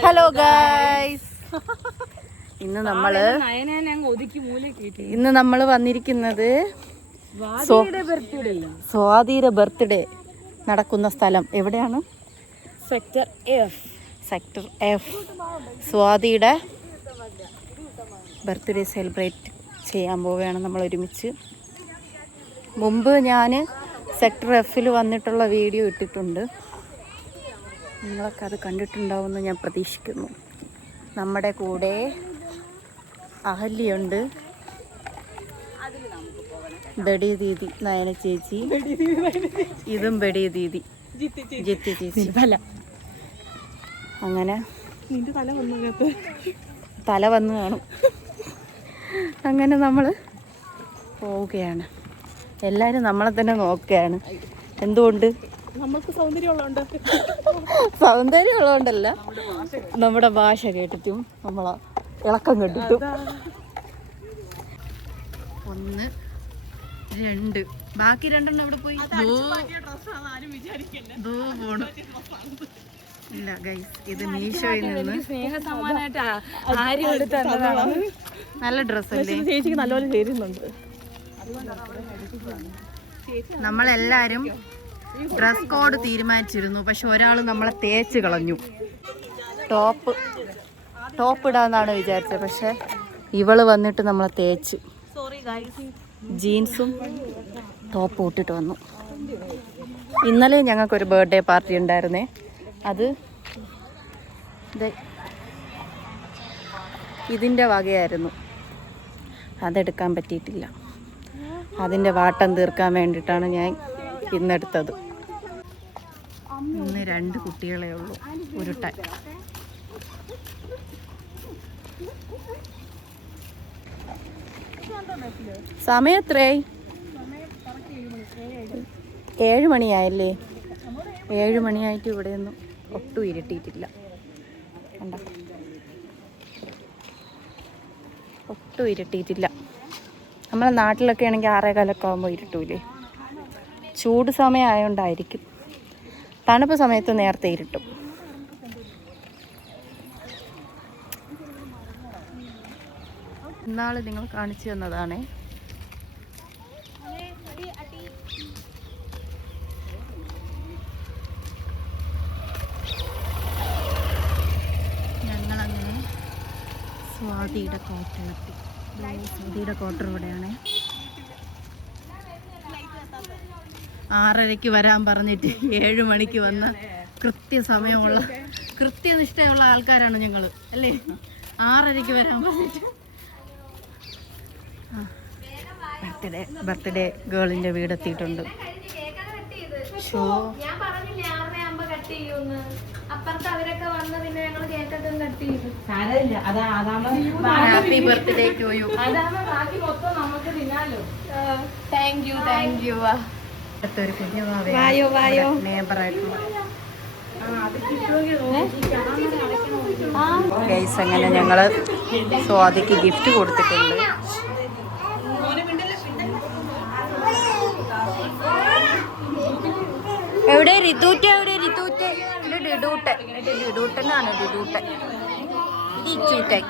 Hello guys, ഇന്ന് നമ്മള് വന്നിരിക്കുന്നത് സ്വാതിയുടെ ബർത്ത്ഡേ നടക്കുന്ന സ്ഥലം എവിടെയാണ്? Sector F. സ്വാതിയുടെ ബർത്ത്ഡേ സെലിബ്രേറ്റ് ചെയ്യാൻ പോവുകയാണ് നമ്മൾ ഒരുമിച്ച്. മുമ്പ് ഞാൻ സെക്ടർ എഫിൽ വന്നിട്ടുള്ള വീഡിയോ ഇട്ടിട്ടുണ്ട്. നിങ്ങളൊക്കെ അത് കണ്ടിട്ടുണ്ടാവുമെന്ന് ഞാൻ പ്രതീക്ഷിക്കുന്നു. നമ്മുടെ കൂടെ അഹല്യുണ്ട്, ബഡി ദീദി നയന ചേച്ചി, ഇതും ബഡി ദീദി ജിത്തി ചേച്ചി. അങ്ങനെ തല വന്ന് കാണും. അങ്ങനെ നമ്മൾ പോവുകയാണ്. എല്ലാവരും നമ്മളെ തന്നെ നോക്കുകയാണ്. എന്തുകൊണ്ട്? നമുക്ക് സൗന്ദര്യമുള്ളതുകൊണ്ടല്ല, നമ്മുടെ ഭാഷ കേട്ടിട്ടും നമ്മളെ ഇളക്കം കണ്ടിട്ടും. 1 2 ബാക്കി 2 എവിടെ പോയി? ഇല്ല ഗൈസ്, ഇത് മീഷോയിൽ നിന്ന് നല്ല ഡ്രസ്സല്ലേ? ചേച്ചിക്ക് നല്ലപോലെ ചേരുന്നുണ്ട്. നമ്മളെല്ലാരും ഡ്രസ് കോഡ് തീരുമാനിച്ചിരുന്നു, പക്ഷെ ഒരാൾ നമ്മളെ തേച്ച് കളഞ്ഞു. ടോപ്പ് ഇടാന്നാണ് വിചാരിച്ചത്, പക്ഷെ ഇവള് വന്നിട്ട് നമ്മളെ തേച്ച്. ജീൻസും ടോപ്പും ഇട്ടിട്ട് വന്നു. ഇന്നലെ ഞങ്ങൾക്കൊരു ബർത്ത്ഡേ പാർട്ടി ഉണ്ടായിരുന്നേ. അത് ഇതിൻ്റെ വകയായിരുന്നു. അതെടുക്കാൻ പറ്റിയിട്ടില്ല. അതിൻ്റെ വാട്ടം തീർക്കാൻ വേണ്ടിയിട്ടാണ് ഞാൻ ഇന്നെടുത്തത്. ഇന്ന് 2 കുട്ടികളെ ഉള്ളൂ ഉരുട്ടാൻ. സമയം എത്രയായി? 7 മണിയായല്ലേ? 7 മണിയായിട്ട് ഇവിടെയൊന്നും ഒട്ടും ഇരുട്ടിയിട്ടില്ല. കണ്ടോ, ഒട്ടും ഇരുട്ടിയിട്ടില്ല. നമ്മളെ നാട്ടിലൊക്കെ ആണെങ്കിൽ 6:15 ആകുമ്പോൾ ഇരുട്ടൂലേ? ചൂട് സമയം ആയതുകൊണ്ടായിരിക്കും. തണുപ്പ് സമയത്ത് നേരത്തെ ഇരുട്ടും. ഇന്നാൾ നിങ്ങൾ കാണിച്ചു തന്നതാണ്. ഞങ്ങളങ്ങനെ സ്വാതിയുടെ ക്വാർട്ടറിലെത്തി. സ്വാതിയുടെ ക്വാർട്ടർ ഇവിടെയാണ്. 6:30 വരാൻ പറഞ്ഞിട്ട് 7 മണിക്ക് വന്ന കൃത്യസമയമുള്ള കൃത്യനിഷ്ഠയുള്ള ആൾക്കാരാണ് ഞങ്ങൾ, അല്ലേ? 6:30 വരാൻ പറഞ്ഞിട്ട്. ബർത്ത്ഡേ ഗേളിൻ്റെ വീടെത്തിയിട്ടുണ്ട്. So happy birthday to you. Thank you. അടുത്തൊരു കുഞ്ഞു നേബറായിട്ടുള്ള ഗൈസ്. അങ്ങനെ ഞങ്ങള് സ്വാതിക്ക് ഗിഫ്റ്റ് കൊടുത്തിട്ടുണ്ട്. എവിടെ ഋതൂറ്റ? എവിടെ ഋതൂറ്റ? ഡിഡൂട്ടനാണ്. ഡിഡൂട്ടൻ. ഇത് ഇച്ചൂട്ടൻ.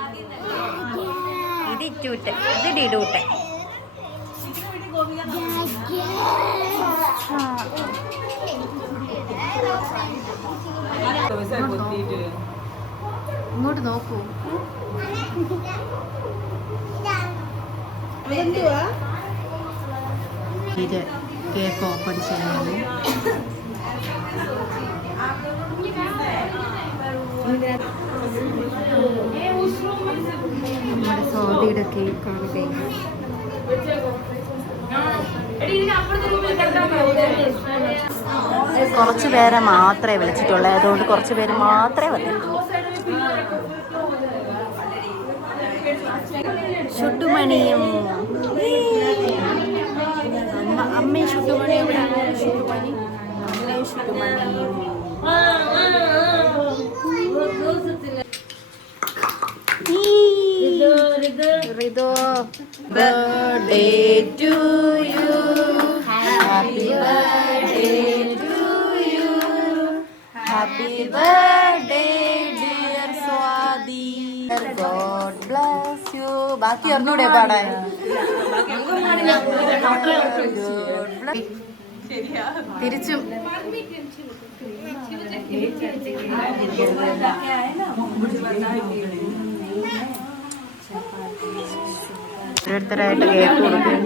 ഇത് ഡിഡൂട്ടൻ. ഇങ്ങോട്ട് നോക്കൂ. ഇത് കേക്ക് ഓപ്പൺ ചെയ്യുന്നത്. നമ്മുടെ സ്വാതിയുടെ കേക്കാണ് കേക്ക്. കുറച്ച് പേരെ മാത്രമേ വിളിച്ചിട്ടുള്ളൂ, അതുകൊണ്ട് കുറച്ച് പേര് മാത്രമേ വന്നിട്ടുള്ളൂ. ഷുട്ടുമണിയും അമ്മയും ഷുട്ടുമണി എവിടെയാണ്? ഷുട്ടുമണി അമ്മയും ഷുട്ടുമണിയും. Rido, birthday to you, happy birthday to you, happy birthday dear ബാക്കി അറിഞ്ഞൂടെ പാടാൻ? തിരിച്ചും ഓരോരുത്തരായിട്ട് കേക്ക് കൊടുക്കും.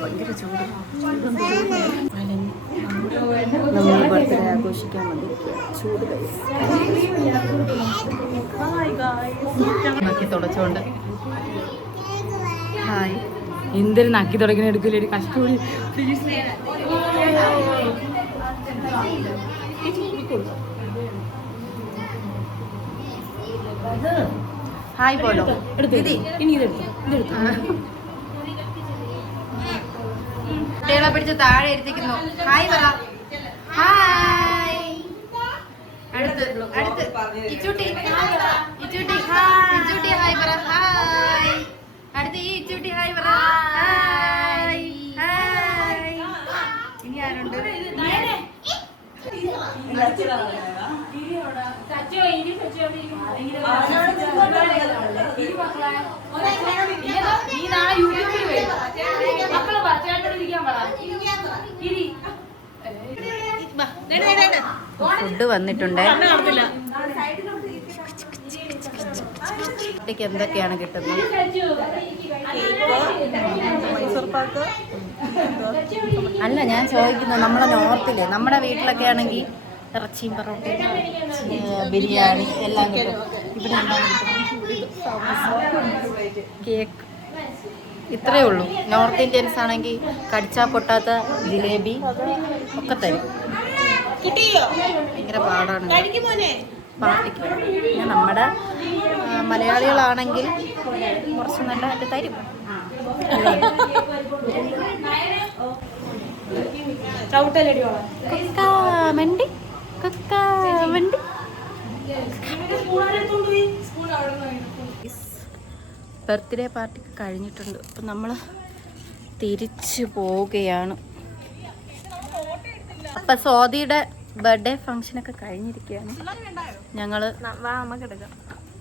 ഭയങ്കര ചൂട്. നമ്മൾ ബർത്ത്ഡേ ആഘോഷിക്കാൻ വന്നിരിക്കുക. ചൂട് നക്കി തുടച്ചോണ്ട് ഹായ് എന്തൊരു നക്കി തുടക്കുന്ന എടുക്കില്ല ഒരു കഷ്ടൂടി. ഹായ് പോലോ കുട്ടികളെ പിടിച്ച് താഴെ ഇരുത്തിക്കുന്നു. ഹായ് പറ. ഹായ്. അടുത്ത് ഇച്ചൂട്ടി ഇച്ചൂട്ടി ഇച്ചൂട്ടി ഹായ് പറ. ഹായ്. അടുത്ത് ഈ ഇച്ചൂട്ടി ഹായ് പറ. Hi hi. ഇനി ആരുണ്ട്? ഫുഡ് വന്നിട്ടുണ്ട്. കുട്ടിക്ക് എന്തൊക്കെയാണ് കിട്ടുന്നത്? അല്ല ഞാൻ ചോദിക്കുന്നത് നമ്മളെ നോർത്തില് നമ്മുടെ വീട്ടിലൊക്കെ ആണെങ്കിൽ ഇറച്ചിയും പൊറോട്ടയും ബിരിയാണി എല്ലാം കിട്ടും. ഇവിടെ കേക്ക് ഇത്രയേ ഉള്ളൂ. നോർത്ത് ഇന്ത്യൻസ് ആണെങ്കിൽ കടിച്ചാൽ പൊട്ടാത്ത ജിലേബി ഒക്കെ തരും. ഭയങ്കര പാടാണ് പാർട്ടിക്ക്. പിന്നെ നമ്മുടെ മലയാളികളാണെങ്കിൽ കുറച്ച് നല്ലതായിട്ട് തരും. മണ്ടി മണ്ടി. ബർത്ത്ഡേ പാർട്ടിക്ക് കഴിഞ്ഞിട്ടുണ്ട്. അപ്പം നമ്മൾ തിരിച്ചു പോവുകയാണ്. അപ്പം സ്വാതിയുടെ ബർത്ത്ഡേ ഫങ്ഷനൊക്കെ കഴിഞ്ഞിരിക്കുകയാണ്. ഞങ്ങൾ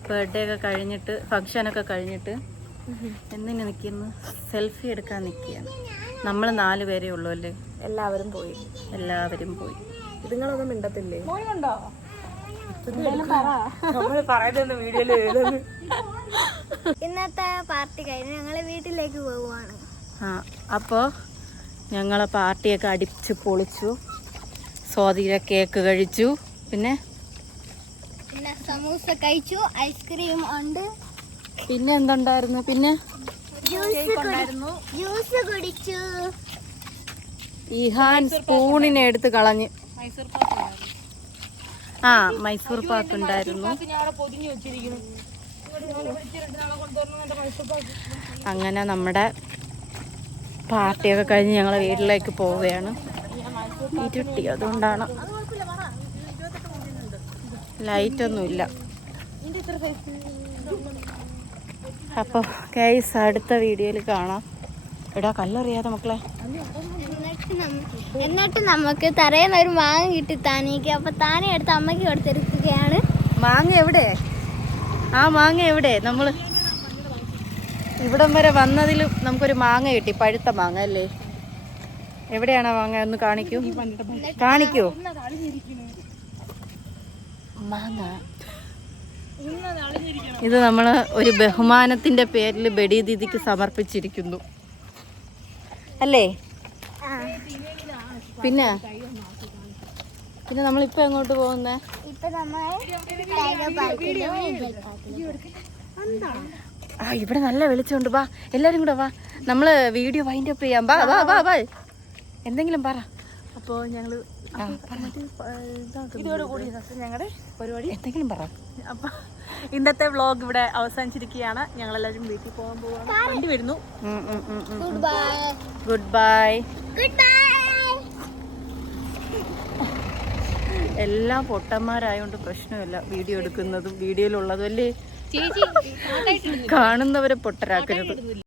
ബർത്ത്ഡേ ഒക്കെ കഴിഞ്ഞിട്ട് ഫങ്ഷനൊക്കെ കഴിഞ്ഞിട്ട് എന്തിനു നിൽക്കുന്നു? സെൽഫി എടുക്കാൻ നിൽക്കുകയാണ്. നമ്മൾ 4 പേരേ ഉള്ളൂ അല്ലേ? എല്ലാവരും പോയി. ഇതുങ്ങളൊന്നും മിണ്ടത്തില്ലേ? ഇന്നത്തെ പാർട്ടി കഴിഞ്ഞ് ഞങ്ങള് വീട്ടിലേക്ക് പോവുകയാണ്. അപ്പോൾ ഞങ്ങളെ പാർട്ടിയൊക്കെ അടിച്ച് പൊളിച്ചു. സ്വാതിയുടെ കേക്ക് കഴിച്ചു. പിന്നെ സമൂസ കഴിച്ചു. ഐസ്ക്രീം ഉണ്ട്. പിന്നെ എന്തുണ്ടായിരുന്നു? പിന്നെ ജ്യൂസ് കുടിച്ചു. ഇഹാൻ സ്പൂണിനെ എടുത്ത് കളഞ്ഞ്. മൈസൂർ പാക്ക് ഉണ്ടായിരുന്നു. അങ്ങനെ നമ്മുടെ പാർട്ടിയൊക്കെ കഴിഞ്ഞ് ഞങ്ങൾ വീട്ടിലേക്ക് പോവുകയാണ്. ഇരുട്ടി, അതുകൊണ്ടാണ് ലൈറ്റൊന്നുമില്ല. അപ്പോൾ ഗൈസ് അടുത്ത വീഡിയോയിൽ കാണാം. എടാ കല്ലറിയാതെ മക്കളെ. എന്നിട്ട് നമുക്ക് തറയുന്ന ഒരു മാങ്ങ കിട്ടി താനേക്ക്. അപ്പൊ താനെ എടുത്ത് അമ്മയ്ക്ക് കൊടുത്തിരിക്കുകയാണ്. മാങ്ങ എവിടെ? ആ മാങ്ങ എവിടെ? നമ്മൾ ഇവിടം വരെ വന്നതിലും നമുക്കൊരു മാങ്ങ കിട്ടി. പഴുത്ത മാങ്ങ അല്ലേ? എവിടെയാണ് മാങ്ങ? ഒന്ന് കാണിക്കൂ. മാങ്ങ ഇത് നമ്മൾ ഒരു ബഹുമാനത്തിന്റെ പേരിൽ ബെഡി ദീദിക്ക് സമർപ്പിച്ചിരിക്കുന്നു അല്ലേ? പിന്നെ നമ്മളിപ്പോ എങ്ങോട്ട് പോകുന്നേ? ഇവിടെ നല്ല വെളിച്ചമുണ്ട്. വാ എല്ലാരും കൂടെ വാ. നമ്മള് വീഡിയോ വൈൻഡ് അപ്പ് ചെയ്യാം. വാ എന്തെങ്കിലും പറ. അപ്പോൾ ഞങ്ങൾ ഇതോടുകൂടി ഞങ്ങളുടെ പരിപാടി എന്തെങ്കിലും പറ. അപ്പം ഇന്നത്തെ വ്ളോഗ് ഇവിടെ അവസാനിച്ചിരിക്കുകയാണ്. ഞങ്ങളെല്ലാവരും വീട്ടിൽ പോകാൻ പോവാണ്. വണ്ടി വരുന്നു. Good bye. എല്ലാം പൊട്ടന്മാരായോണ്ട് പ്രശ്നമില്ല. വീഡിയോ എടുക്കുന്നതും വീഡിയോയിലുള്ളതും അല്ലേ? കാണുന്നവരെ പൊട്ടരാക്കരുത്.